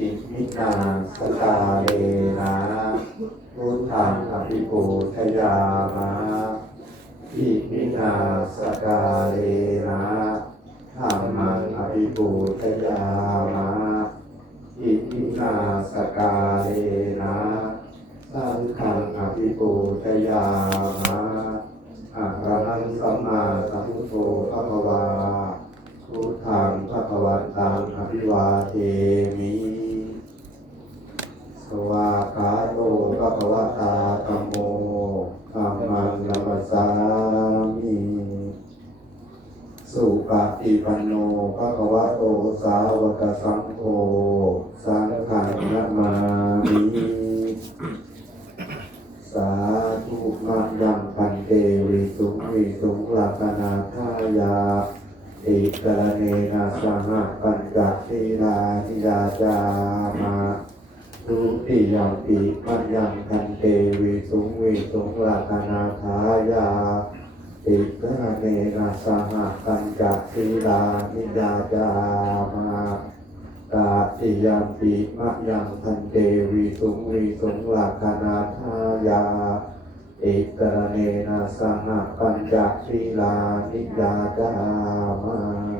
อิมินาสกาเลนะพุทธังอภิปูชยามะอิมินาสกาเลนะธรรมังอภิปูชยามะอิมินาสกาเลนะสังฆังอภิปูชยามะอะระหังสัมมาสัมพุทโธภะคะวาพุทธังภะคะวันตังอภิวาเทมิ สวากขาโตภะคะวะตาธัมโมธัมมังนัมสสามิสุปฏิปันโนภะคะวะโตสาวกสังโฆสังฆังนะมามิสาธุมะยังพันเตวิสุงวิสุงลักนาทายาอิกรเนนะสหปัญจศีลานิยาจามา ทุติยมปีปัญญังคันเตวิสุงวิสุงลักนาทายาอิกรเนนะสหปัญจศีลานิยาจามาตาติยมปีมะยังคันเตวิสุงวิสุงลักนาทายาเอกรเนนะสหปัญจศีลานิยาจามา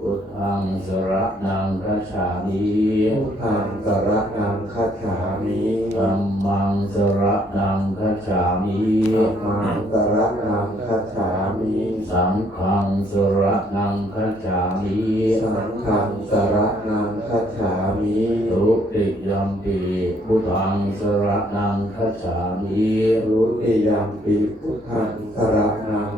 พุทธังสระนังคัจฉามิพุทธังสรณังคัจฉามิธัมมังสระนังคัจฉามิธัมมังสรณังคัจฉามิสังฆังสระนังคัจฉามิสังฆังสรณังคัจฉามิทุติยัมปีพุทธังสระนังคัจฉามิรุติยามปิพุทธังสรณังคัจฉามิทุติ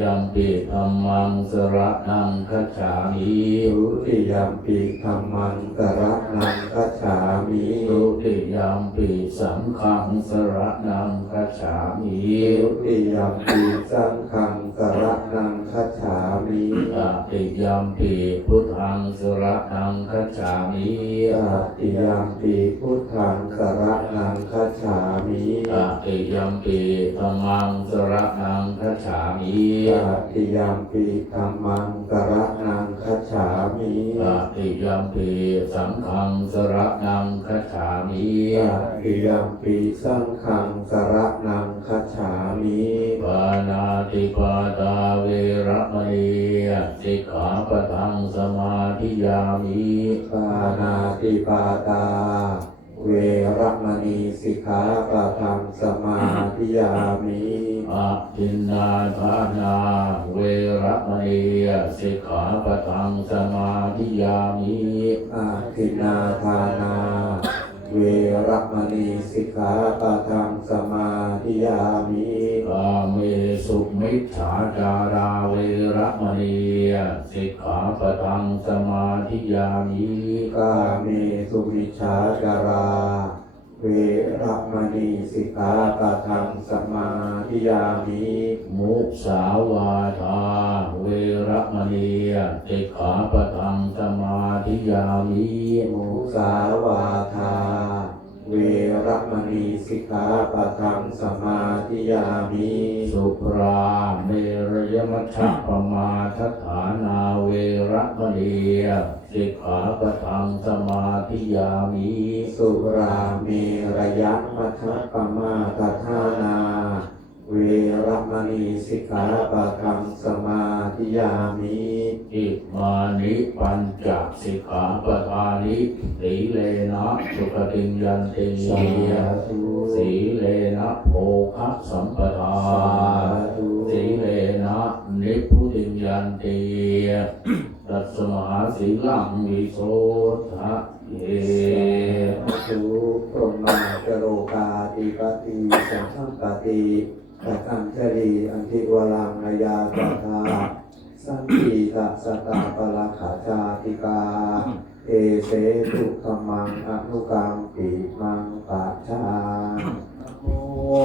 ยัมปีธัมมังสระนังคัจฉามิรุติยามปิธัมมังสรณังคัจฉามิทุติยัมปีสังฆังสระนังคัจฉามิรุติยามปิสังฆังสรณังคัจฉา มิตติยัมปีพุทธังสระนังคัจฉามิตติยามปิพุทธังสรณังคัจฉามิตติยัมปีธัมมังสระนังคัจฉามิตติยามปิธัมมังสรณังคัจฉามิตติยัมปีสังฆังสระนังคัจฉามิตติยามปิสังฆังสรณังคัจฉามิปานาติปาตาเวระมณีสิกขาปะทังสมาธิยามิปานาติปาตา เวรมณีสิกขาปะทังสมาธิยามิอะทินนาทานา เวระมณีสิกขาปะทังสมาธิยามิอาทินนาทานา เวรมณีสิกขาปะทังสมาธิยามิกาเมสุมิจฉาจาราเวรมณีสิกขาปะทังสมาธิยามิกาเมสุมิจฉาจารา เวรมณีสิกขาปะทังสมาธิยามิมุสาวาทา เวระมณีสิกขาปะทังสมาธิยามิมุสาวาทา เวรมณีสิกขาปะทังสมาธิยามิสุปราเมรยมัชฌะปมาทัฏฐานาเวระมณีสิกขาปะทังสมาธิยามิสุราเมรยมัชฌปมาตทานาเวรม ณีสิกขาปะทังสมาธิยามิอิมานิปัญจสิกขาปทานิสีเลนะสุขติงยันติสาธุสีเลนะโภคะสัมปทาสาธุสีเลนะนิพพุติญาณติตัสมาสีลังวิโสทะเยสาธุพรหมาจโรกาสังฆปฏิตั ตังจรีอันติวรังนายาตาตาสังคีตะสตาปราขาชาติกา เอเสตุขมังอนุกรรมปีมังปัจจาพุ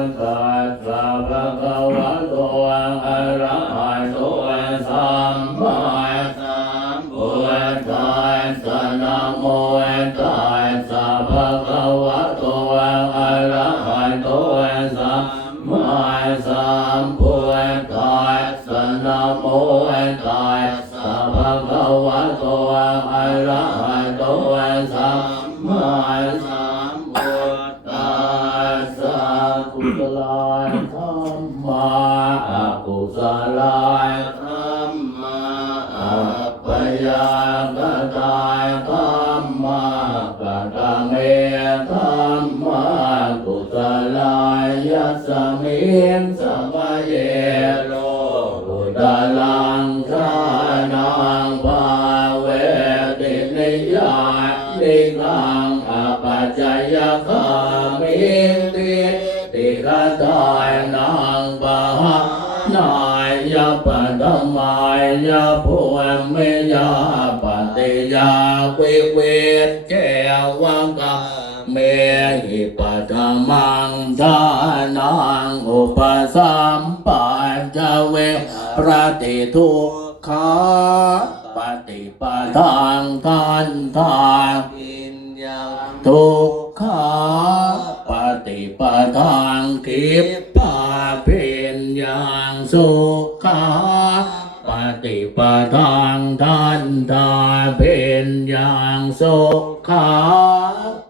ทธัสสะภะคะวะโตอะระหะ ลายธรรมาอกุศลายธรรมาอัปยากตายธรรมากตเมธรรมากุศลายยัสมิน ภูเมยะปฏิยาวิเวทเจวังกะเมหิปัตมังทานังอุปสัมปันจเวปรติทุกขาปฏิปทางทันทางทุกขาปฏิปทางคิปปาเพนอย่างสุ ฏิปทางทันทาเพียนอย่างสุขา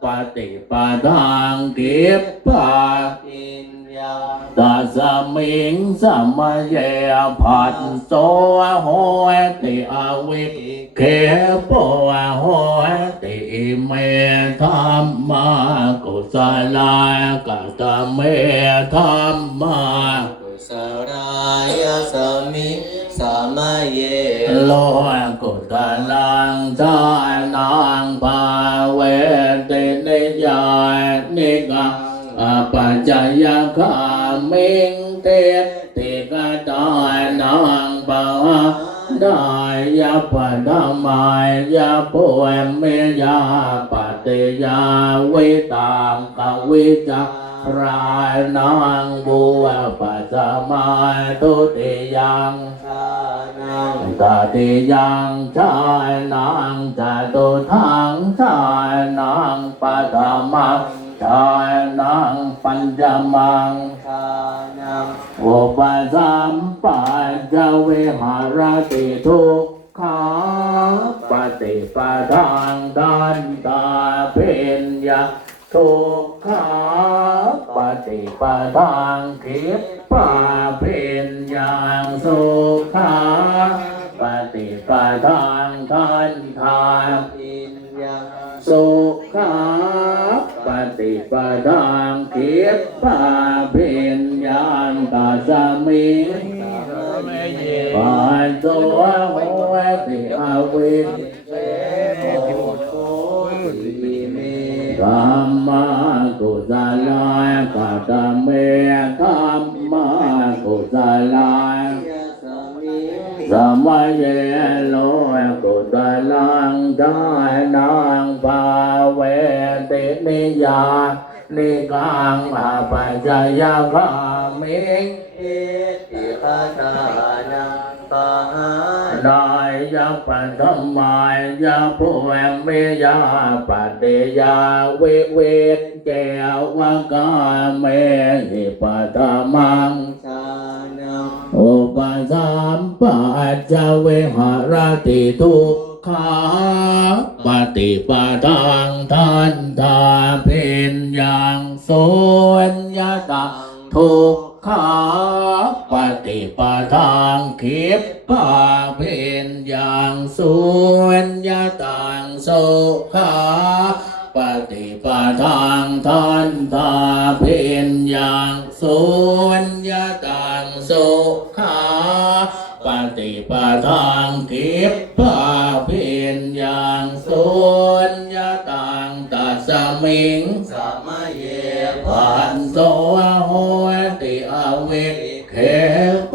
ปฏิปทางคิปปาปิญญาตัสมิงสมเยผัสโสโหติอวิเคปโหติเมธรรมากุศลากตเมธรรมากุศลายสมิง สัมเยโลกุตลังทานังภาเวตินิยานิกังปัจจยคามิงเตติกาตานางปะนายยะปะดามายยะปุเมยาปฏิยาเวตามกวิจักรายนางบัวปั จมายตุติยังทานังตาติยังชายนางจะตุทังชายนางปัตมังชายนางปัญจมังทานังอุปสัมปันจะเวหารติทุกขาปฏิปทางดันตาเพ็ญญา ทุกขาปฏิปทางคิปปาเพ็ญญาสุขาปฏิปทางทันทานปิญญาสุขาปฏิปทางเขียบปาเพียนยานตาสมิงปานตัวหัวติอาวิน เยโลกุตลังทายนางภาเวตินิยานิกังอาปัจจยคามิเอติคาตานังปานายยะปันธมายยะภูแวมเมยาปฏิยาเวเวทเจวกาเมหิปัตมัง ปสัมปัจจเวหารติทุกขาปฏิปทางทันทาเพ็ญอย่างโสญญาตาทุกขาปฏิปทางคิปปาเพ็ญอย่างสุญญาตังโสขาปฏิปทางทันทาเพ็ญอย่างสุญ ฏิปทางคิปปาเพ็ญอย่างสุญญาตังตัสมิงสัมมาเยปันโตโหวิเคป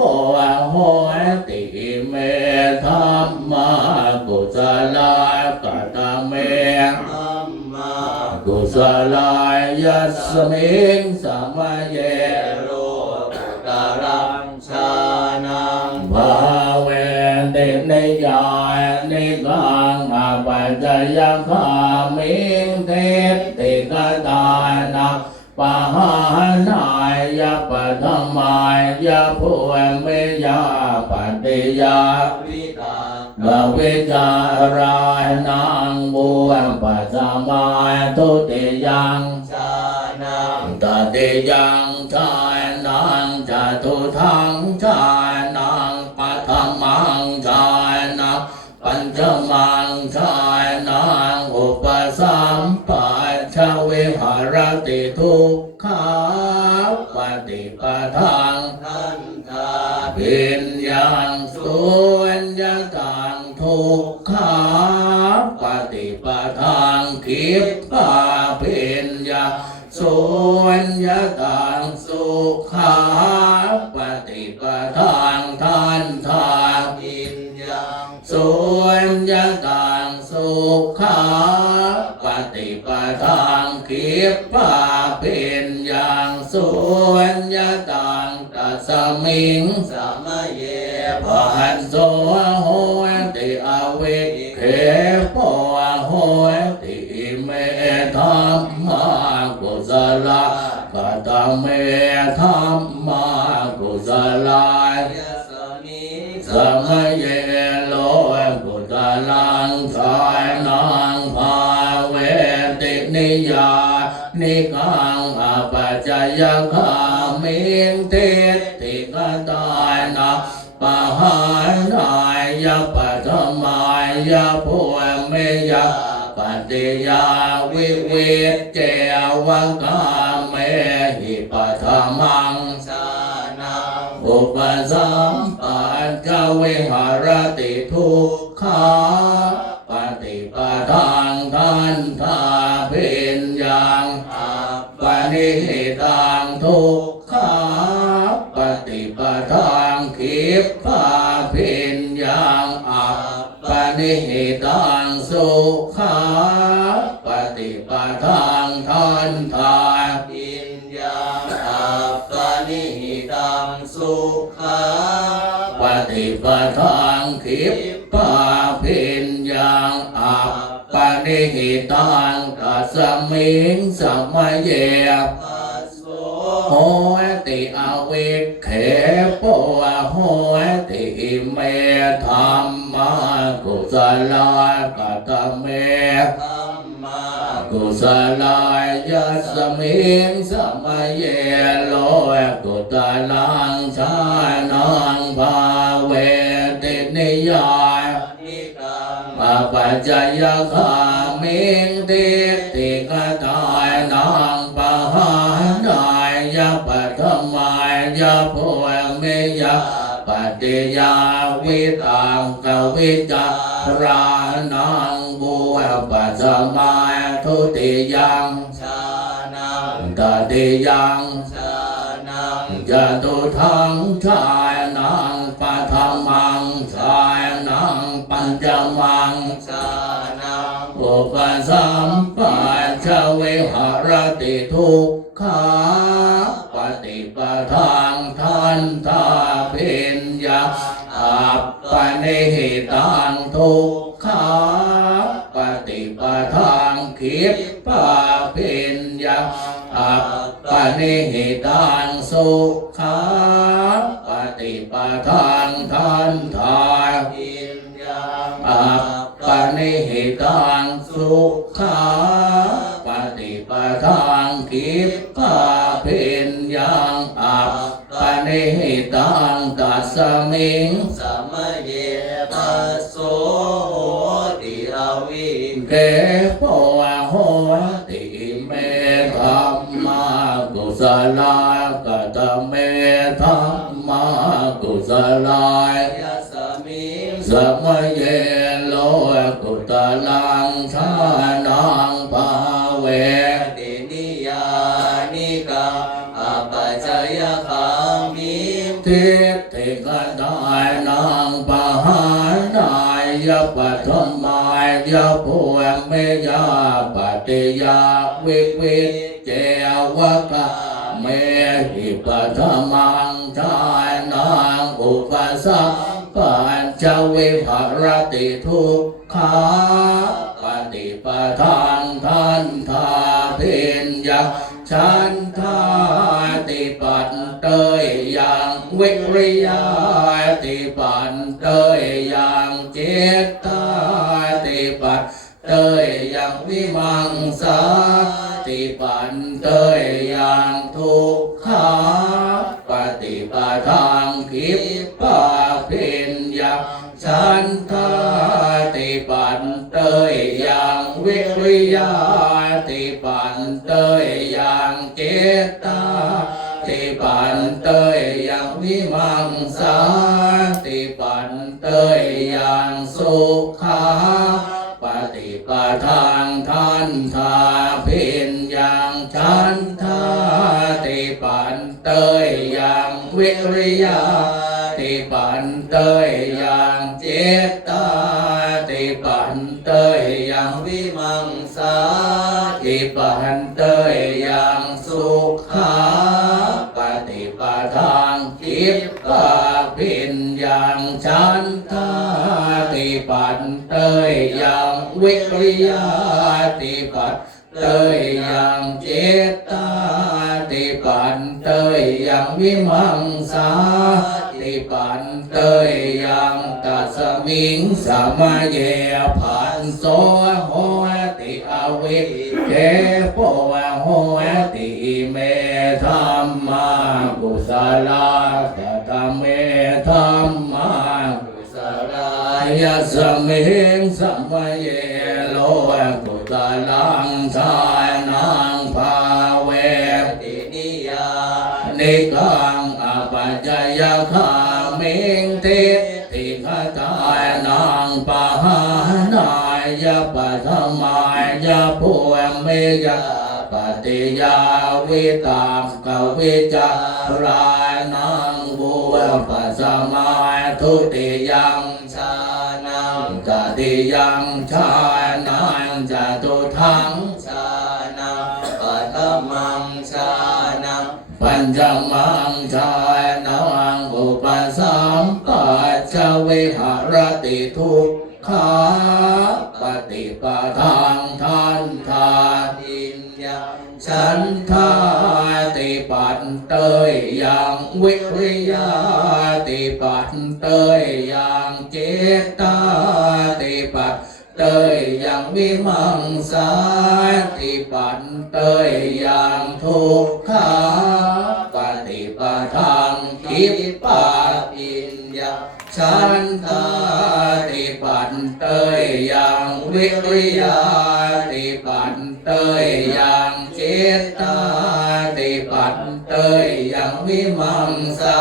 ะโหติเมธรรมากุศลากตเมธัมมากุศลายยัสมิงสมเยโรกุต รังชานังภาเวตินิยายนิกังอาปัจจยคามิงเทติกตานักปะหานายะปะธรรมายะภูเมยาปฏิยาวิตาบวิจารานางบัวปัสมายทุติยังชา งตติยังชานางจตุทังชานางปัทมังชานางปัญจมังชานางอุปสัมปัชชวิหารติทุก ปปาปิญญางสุญญาตังตัสมิงสามเยปันโสโหติอเวเคปโหติเมธรรมากุศลกตเมธรรมากุศลายสมิงสมเยโลกุศลังสายนางภาเวตินิยา นิกังอปัจจยคามิงเทติกตานะปะหานายะปัทมายะภูเมยะปฏิยาวิเวทเจวังกาเมหิปัทมังชานังอุปสัมปันจวิหารติทุกขาปฏิปทางทันทา ทุกขาปฏิปทางคิปปาเป็นอย่างอัปปณิตังสุขาปฏิปทางทันทาอินยังอาปนิตังสุขาปฏิปทางคิปปาพินยังอัปปนิหิตังตัสมิงสมัยเยป โหติอาวิเคปะโหติเมธรรมากุศลากตเมธัมมากุศลายยัสมิงสมัยเยโลกุตลังชานังภาเวตินิยายปปัจจยคามิงติติกตายนางายยะโพเมยะปฏิยาวิตังกวิจารานังบุปัสมาทุติยังชานังตติยังชานังจตุทังชานางปัทมังชานางปัญจมังชานังอุปสัมปันชวิหารติทุกขาปฏิปทา นตาเป็นยาอัปปนิหิตังทุกขาปฏิปทางคิปปาพิญญาอัปปนิหิตังสุข กุศลากตเมธรรมากุศลายะสมิสมเยโลกุตลังชานังปาเวตินิยานิกาอปัจจยคามิทิฏฐิกตายนังปะหานายยะปะทมายยะภูมยะปฏิยาวิวิ เจวะกะเมหิปัทมังทานังอุปสัมปัญจวิภารติทุกขาปฏิปทานทันทาเพ็ญญาฉันทาติปัตเตยยังวิริยาติปันเตยยังเจตตาติปัตเตยยังวิมังสา ติปันเตยยังทุกขาปฏิปทานคิปปาเพ็ญญาฉันทาติปันเตยยังวิริยาติปันเตยยังเจตตาติปันเตยยังวิมังสาติปันเตยยังสุขาปฏิปทานทันทา ริยาติปันเตยยังเจตตาติปันเตยยังวิมังสาติปันเตยยังสุขาปฏิปทานคิปปาปินยังฉันทาติปันเตยยังวิริยาติปัน เตยยังเจตตาติปันเตยยังวิมังสาติปันเตยยังตัสมิงสมเยผันโสโหติอวิเทโปโหติเมธรรมากุศลาตตเมธรรมากุศลายะสมิงสมเยโลก ลังทานังภาเวตินิยานิกังอปัจจยคามิงทิติคตานางปะหานายะปัทมายะภูเมยะปฏิยาวิตามกวิจารานางบุปัสมาทุติยังชานังกติยังชา นังจตุทังชานังปัทมังชานังปัญจมังชายนังอุปสัมปัจจวิหารติทุกขาปฏิปทานทันทานินยังฉันทาติปัตเตยยังวิริยาติปัตเตยยังเจตตาติปัตเตย ยังวิมังสาติปันเตยยังทุกขาปฏิปทานคิปปาปิญญาฉันทาติปันเตยยังวิริยาติปันเตยยังเจตตาติปันเตยยังวิมังสา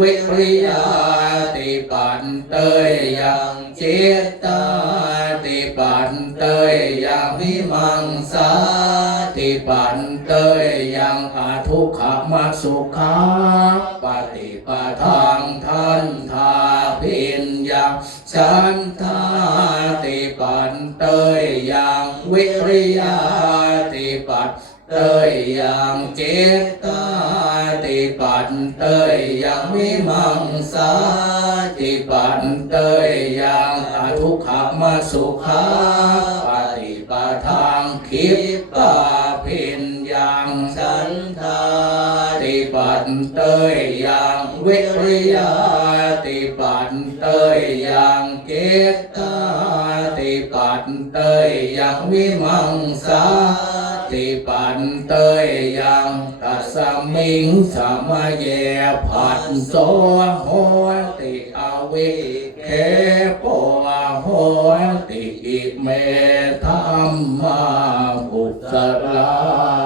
วิริยาติปันเตยยังเจตตาติปันเตยยังวิมังสาติปันเตยยังอาทุกขมัสสุขาปฏิปทานทันทาพิญญาฉันทาติปันเตยยังวิริยาติปันเตยยังเจตตา ปันเตยยังวิมังสาติปันเตยยังอทุกขมสุขาปฏิปทานคิปปาพินยังสันทาติปันเตยยังวิริยาติปันเตยยังเจตตาติปันเตยยังวิมังสา ติปันเตยยังตัสมิงสมเยผัสโสโหติอวิเคปโหติอิเมธรรมาปุตตรา